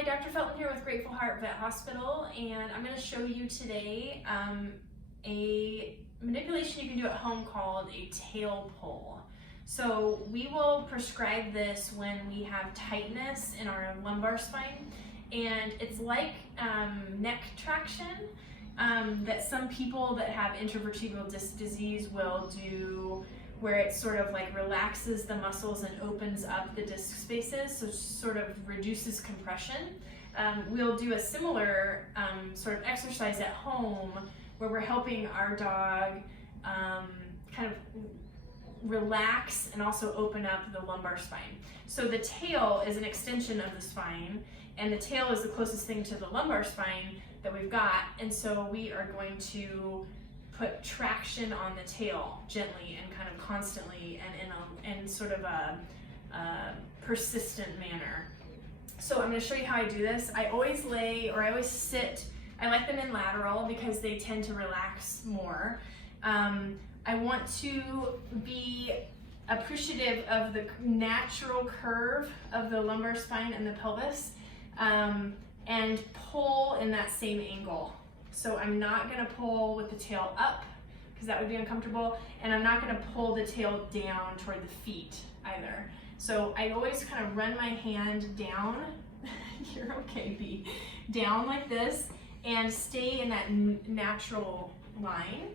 Hi, Dr. Felton here with Grateful Heart Vet Hospital, and I'm going to show you today a manipulation you can do at home called a tail pull. So we will prescribe this when we have tightness in our lumbar spine, and it's like neck traction that some people that have intervertebral disc disease will do, where it sort of like relaxes the muscles and opens up the disc spaces, so sort of reduces compression. We'll do a similar sort of exercise at home where we're helping our dog kind of relax and also open up the lumbar spine. So the tail is an extension of the spine, and the tail is the closest thing to the lumbar spine that we've got, and so we are going to put traction on the tail gently and kind of constantly and in sort of a persistent manner. So I'm going to show you how I do this. I always lay, or I always sit. I like them in lateral because they tend to relax more. I want to be appreciative of the natural curve of the lumbar spine and the pelvis, and pull in that same angle. So I'm not going to pull with the tail up because that would be uncomfortable, and I'm not going to pull the tail down toward the feet either. So I always kind of run my hand down, you're okay, B, down like this, and stay in that natural line.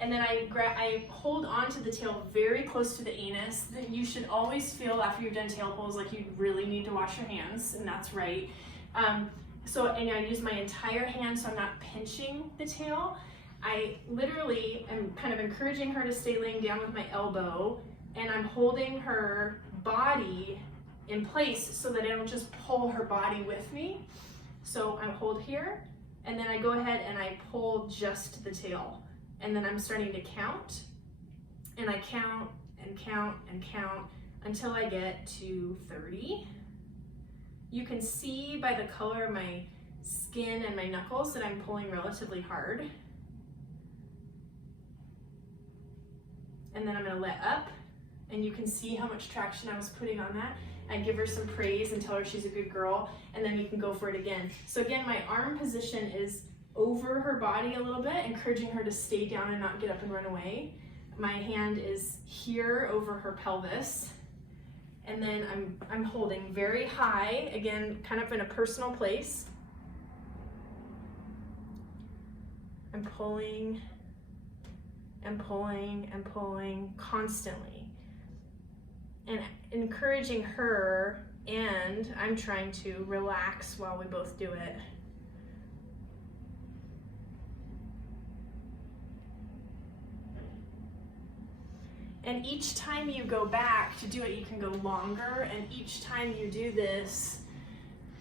And then I hold onto the tail very close to the anus. You should always feel after you've done tail pulls like you really need to wash your hands, and that's right. And I use my entire hand so I'm not pinching the tail. I literally am kind of encouraging her to stay laying down with my elbow, and I'm holding her body in place so that I don't just pull her body with me. So I hold here, and then I go ahead and I pull just the tail. And then I'm starting to count, and I count and count and count until I get to 30. You can see by the color of my skin and my knuckles that I'm pulling relatively hard. And then I'm going to let up, and you can see how much traction I was putting on that. I give her some praise and tell her she's a good girl, and then we can go for it again. So again, my arm position is over her body a little bit, encouraging her to stay down and not get up and run away. My hand is here over her pelvis, and then I'm holding very high, again, kind of in a personal place. I'm pulling and pulling and pulling constantly, and encouraging her, and I'm trying to relax while we both do it. And each time you go back to do it, you can go longer, and each time you do this,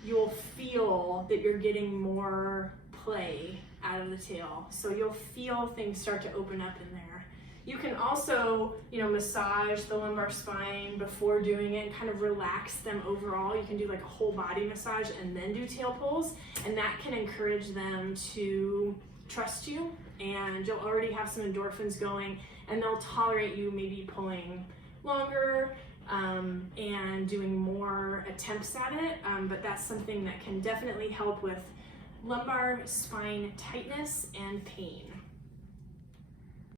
you'll feel that you're getting more play out of the tail. So you'll feel things start to open up in there. You can also, massage the lumbar spine before doing it and kind of relax them overall. You can do like a whole body massage and then do tail pulls, and that can encourage them to trust you, and you'll already have some endorphins going, and they'll tolerate you maybe pulling longer and doing more attempts at it, but that's something that can definitely help with lumbar spine tightness and pain.